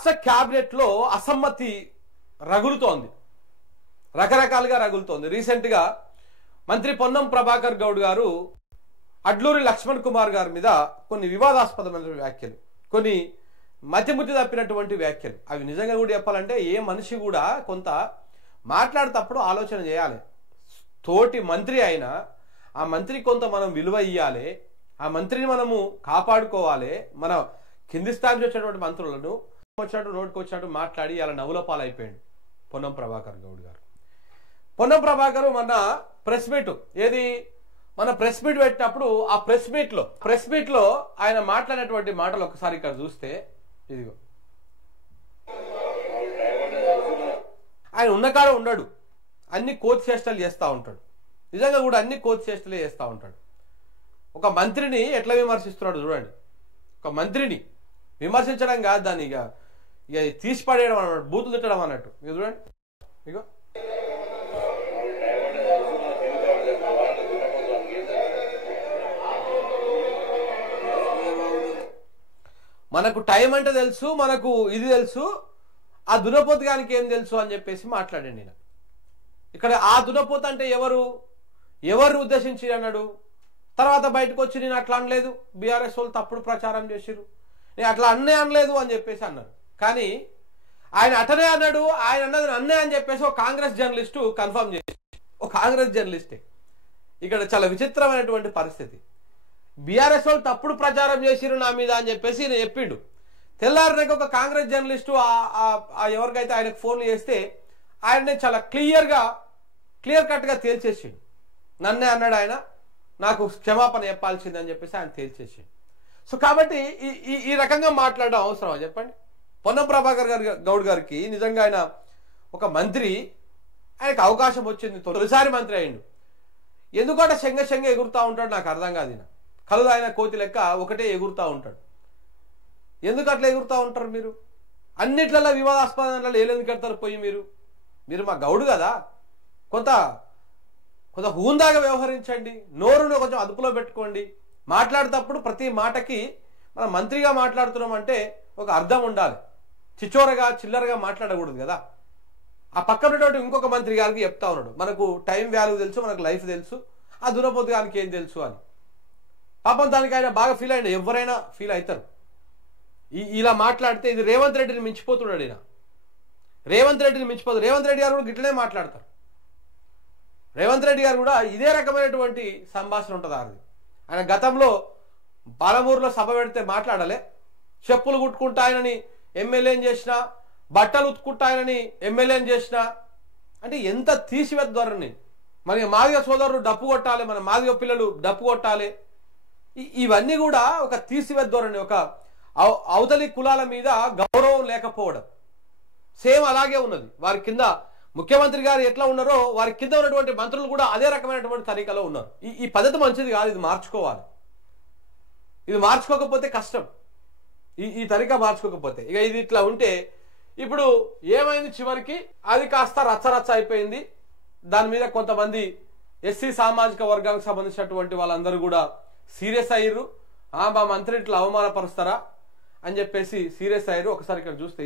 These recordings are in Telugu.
రాష్ట్ర క్యాబినెట్లో అసమ్మతి రగులుతోంది, రకరకాలుగా రగులుతోంది. రీసెంట్గా మంత్రి పొన్నం ప్రభాకర్ గౌడ్ గారు అడ్లూరి లక్ష్మణ్ కుమార్ గారి మీద కొన్ని వివాదాస్పదమైన వ్యాఖ్యలు, కొన్ని మతిముతి తప్పినటువంటి వ్యాఖ్యలు, అవి నిజంగా కూడా చెప్పాలంటే ఏ మనిషి కూడా కొంత మాట్లాడేటప్పుడు ఆలోచన చేయాలి. తోటి మంత్రి అయినా ఆ మంత్రికి కొంత మనం విలువ ఇవ్వాలి, ఆ మంత్రిని మనము కాపాడుకోవాలి. మన కింది స్థాయి నుంచి వచ్చినటువంటి మంత్రులను వచ్చినట్టు నోటికి వచ్చినట్టు మాట్లాడి అలా నవ్వుల పాలైపోయాడు పొన్నం ప్రభాకర్ గౌడ్ గారు. పొన్నం ప్రభాకర్ మన ప్రెస్ మీట్ మన ప్రెస్ మీట్ పెట్టినప్పుడు ఆ ప్రెస్ మీట్ లో ఆయన మాట్లాడినటువంటి మాటలు ఒకసారి ఇక్కడ చూస్తే, ఇదిగో ఆయన ఉన్నకాడ ఉండడు, అన్ని కోతి చేష్టలు చేస్తూ ఉంటాడు. నిజంగా కూడా అన్ని కోతి చేష్టలే చేస్తూ ఉంటాడు. ఒక మంత్రిని ఎట్లా విమర్శిస్తున్నాడు చూడండి. ఒక మంత్రిని విమర్శించడం కాదు, దాన్ని ఇక తీసి పడేయడం అన్నట్టు, బూతులు తిట్టడం అన్నట్టు. ఇక చూడండి, ఇగో మనకు టైం అంటే తెలుసు, మనకు ఇది తెలుసు, ఆ దునపోతుగానికి ఏం తెలుసు అని చెప్పేసి మాట్లాడండి. నేను ఇక్కడ ఆ దునపోత అంటే ఎవరు ఉద్దేశించి అన్నాడు. తర్వాత బయటకు వచ్చి నేను అట్లా అనలేదు, బీఆర్ఎస్ వాళ్ళు తప్పుడు ప్రచారం చేసిరు, నేను అట్లా అనలేదు అని చెప్పేసి అన్నారు. కానీ ఆయన అటనే అన్నాడు, ఆయన అన్నది అన్నే అని చెప్పేసి ఒక కాంగ్రెస్ జర్నలిస్టు కన్ఫర్మ్ చేసి, ఒక కాంగ్రెస్ జర్నలిస్టే. ఇక్కడ చాలా విచిత్రమైనటువంటి పరిస్థితి. బీఆర్ఎస్ వాళ్ళు తప్పుడు ప్రచారం చేసిరు నా మీద అని చెప్పేసి నేను చెప్పిండు. తెల్లారినాక ఒక కాంగ్రెస్ జర్నలిస్టు ఎవరికైతే ఆయనకు ఫోన్లు చేస్తే ఆయననే చాలా క్లియర్ కట్గా తేల్చేసిండు. నన్నే అన్నాడు ఆయన, నాకు క్షమాపణ చెప్పాల్సిందని చెప్పేసి ఆయన తేల్చేసిండు. సో కాబట్టి ఈ రకంగా మాట్లాడడం అవసరమా చెప్పండి? పొన్నం ప్రభాకర్ గౌడ్ గారికి నిజంగా ఆయన ఒక మంత్రి, ఆయనకు అవకాశం వచ్చింది, తొలిసారి మంత్రి అయ్యిండు. ఎందుకంటే శంగ ఎగురుతూ ఉంటాడు నాకు అర్థం కాదు. ఈయన కళ్ళు ఆయన కోతి లెక్క ఒకటే ఎగురుతూ ఉంటాడు. ఎందుకు అట్లా ఎగురుతూ ఉంటారు మీరు? అన్నిట్లలో వివాదాస్పదాలలో ఎందుకు వెళ్తారు పోయి మీరు మా గౌడు కదా, కొంత హూందాగా వ్యవహరించండి, నోరును కొంచెం అదుపులో పెట్టుకోండి. మాట్లాడేటప్పుడు ప్రతి మాటకి మనం మంత్రిగా మాట్లాడుతున్నాం అంటే ఒక అర్థం ఉండాలి. చిల్లరగా మాట్లాడకూడదు కదా. ఆ పక్కన ఉన్నటువంటి ఇంకొక మంత్రి గారికి చెప్తా ఉన్నాడు, మనకు టైం వాల్యూ తెలుసు, మనకు లైఫ్ తెలుసు, ఆ దునపోతు గారికి ఏం తెలుసు అని. పాపం దానికి ఆయన బాగా ఫీల్ అయ్యాడు. ఎవరైనా ఫీల్ అవుతారు. ఇలా మాట్లాడితే ఇది రేవంత్ రెడ్డిని మించిపోతున్నాడు. ఈయన రేవంత్ రెడ్డిని మించిపోతాడు. రేవంత్ రెడ్డి గారు కూడా గిట్లనే మాట్లాడతారు. రేవంత్ రెడ్డి గారు కూడా ఇదే రకమైనటువంటి సంభాషణ ఉంటుంది. ఆయన గతంలో పాలమూరులో సభ పెడితే మాట్లాడలే, చెప్పులు కుట్టుకుంటాయనని ఎమ్మెల్యేని చేసిన, బట్టలు ఉతుక్కుంటాయనని ఎమ్మెల్యేని చేసిన, అంటే ఎంత తీసివేత ధోరణి. మన మాదిగ సోదరులు డప్పు కొట్టాలి, మన మాదిగ పిల్లలు డప్పు కొట్టాలి, ఇవన్నీ కూడా ఒక తీసివేత ధోరణి. ఒక అవతలి కులాల మీద గౌరవం లేకపోవడం సేమ్ అలాగే ఉన్నది. వారి కింద ముఖ్యమంత్రి గారు ఎట్లా ఉన్నారో వారి కింద ఉన్నటువంటి మంత్రులు కూడా అదే రకమైనటువంటి తరీకాలో ఉన్నారు. ఈ పద్ధతి మంచిది కాదు, ఇది మార్చుకోవాలి. ఇది మార్చుకోకపోతే కష్టం. ఈ తరీకా మార్చుకోకపోతే ఇక ఇది ఇట్లా ఉంటే ఇప్పుడు ఏమైంది, చివరికి అది కాస్త రచ్చరచ్చ అయిపోయింది. దాని మీద కొంతమంది ఎస్సీ సామాజిక వర్గానికి సంబంధించినటువంటి వాళ్ళందరూ కూడా సీరియస్ అయ్యారు. మా మంత్రి ఇట్లా అవమానపరుస్తారా అని చెప్పేసి సీరియస్ అయ్యారు. ఒకసారి ఇక్కడ చూస్తే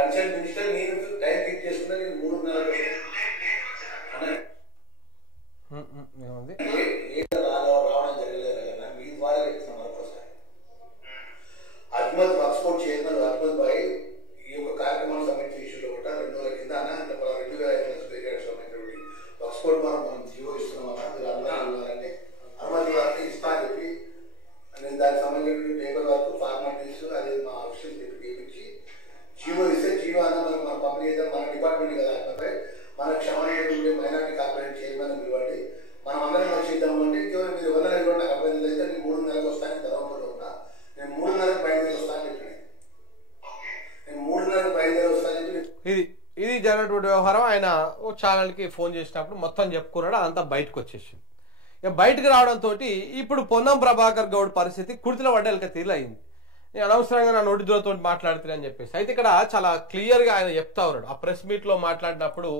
కన్సల్ట్ మినిస్టర్ నేను టైం ఫిక్స్ చేసుకున్నా, నేను 3:30 రావడం జరగలేదు కదా, మీ ద్వారా ఇస్తున్నాను. అజ్మద్ ఎక్స్పోర్ట్ చైర్మన్ అజ్మద్ భాయ్ ఈ యొక్క కార్యక్రమాన్ని సబ్మిట్ ఇష్యూలో కూడా 2 రోజుల కింద 2005 సంబంధించినటువంటి ఎక్స్పోర్ట్ మనం జీవో ఇస్తున్నామన్నా, మీరు అనుమతి అనుమతి వారికి ఇస్తా అని చెప్పి నేను దానికి సంబంధించిన పేపర్ వర్క్ ఫార్మాలిటీస్ అదే మా ఆఫీషియల్ చేయించి జీవో ఇస్తే జీవో అన్న మన పంపిణీ అయితే మన డిపార్ట్మెంట్ కదా అన్నపై మన క్షమాన్ని మైనార్టీ కార్పొరేట్ చైర్మన్ పిలవండి, మనం అందరం కలిసి ఇద్దామంటే ఇంకెవరు మీరు ఎవరైనా ఇవ్వండి, నాకు అభ్యర్థులు అయితే నేను 3:30 వస్తానని ధర్మంలో ఉన్నా, నేను 3:30 బయలుదేరి వస్తానని చెప్పి నేను 3:30 బయలుదేరి వస్తానని చెప్పి ఇది జరిగినటువంటి వ్యవహారం. ఆయన ఓ ఛానల్కి ఫోన్ చేసినప్పుడు మొత్తం చెప్పుకున్నాడు, అదంతా బయటకు వచ్చేసింది. ఇక బయటకు రావడంతో ఇప్పుడు పొన్నం ప్రభాకర్ గౌడ్ పరిస్థితి కుర్తిల వడ్డలక తీరు అయింది. నేను అనవసరంగా నా నోటి దూరతో మాట్లాడుతున్నానని చెప్పేసి అయితే ఇక్కడ చాలా క్లియర్గా ఆయన చెప్తా ఉన్నాడు. ఆ ప్రెస్ మీట్లో మాట్లాడినప్పుడు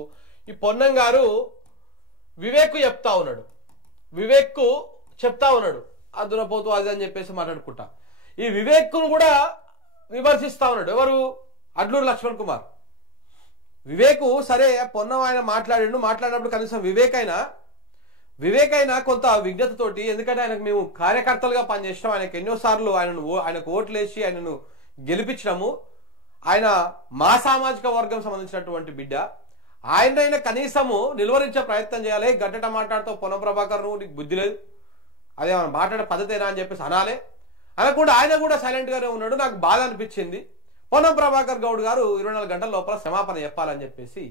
ఈ పొన్నం గారు వివేక్ చెప్తా ఉన్నాడు, వివేక్ చెప్తా ఉన్నాడు ఆ దునపోతు అది అని చెప్పేసి మాట్లాడుకుంటా. ఈ వివేక్ను కూడా విమర్శిస్తా ఉన్నాడు. ఎవరు? అడ్లూరు లక్ష్మణ్ కుమార్. వివేక్ సరే పొన్నం ఆయన మాట్లాడినప్పుడు కనీసం వివేక్ అయినా కొంత విజ్ఞతతోటి, ఎందుకంటే ఆయనకు మేము కార్యకర్తలుగా పనిచేసినాం, ఆయనకు ఎన్నోసార్లు ఆయనకు ఓట్లేసి ఆయనను గెలిపించినాము, ఆయన మా సామాజిక వర్గం సంబంధించినటువంటి బిడ్డ, ఆయనైనా కనీసము నిలువరించే ప్రయత్నం చేయాలి. గడ్డట మాట్లాడుతూ పొన్నం ప్రభాకర్ నువ్వు నీకు బుద్ధి లేదు, అదే మాట్లాడే పద్ధతేనా అని చెప్పేసి అనాలే అనకుండా ఆయన కూడా సైలెంట్ గానే ఉన్నాడు. నాకు బాధ అనిపించింది. పొన్నం ప్రభాకర్ గౌడ్ గారు 24 గంటల లోపల క్షమాపణ చెప్పాలని చెప్పేసి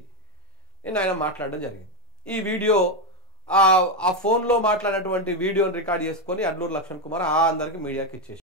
నేను ఆయన మాట్లాడడం జరిగింది. ఈ వీడియో ఆ ఫోన్లో మాట్లాడినటువంటి వీడియోని రికార్డ్ చేసుకొని అడ్లూరు లక్ష్మణ్ కుమార్ అందరికి మీడియాకి ఇచ్చేసి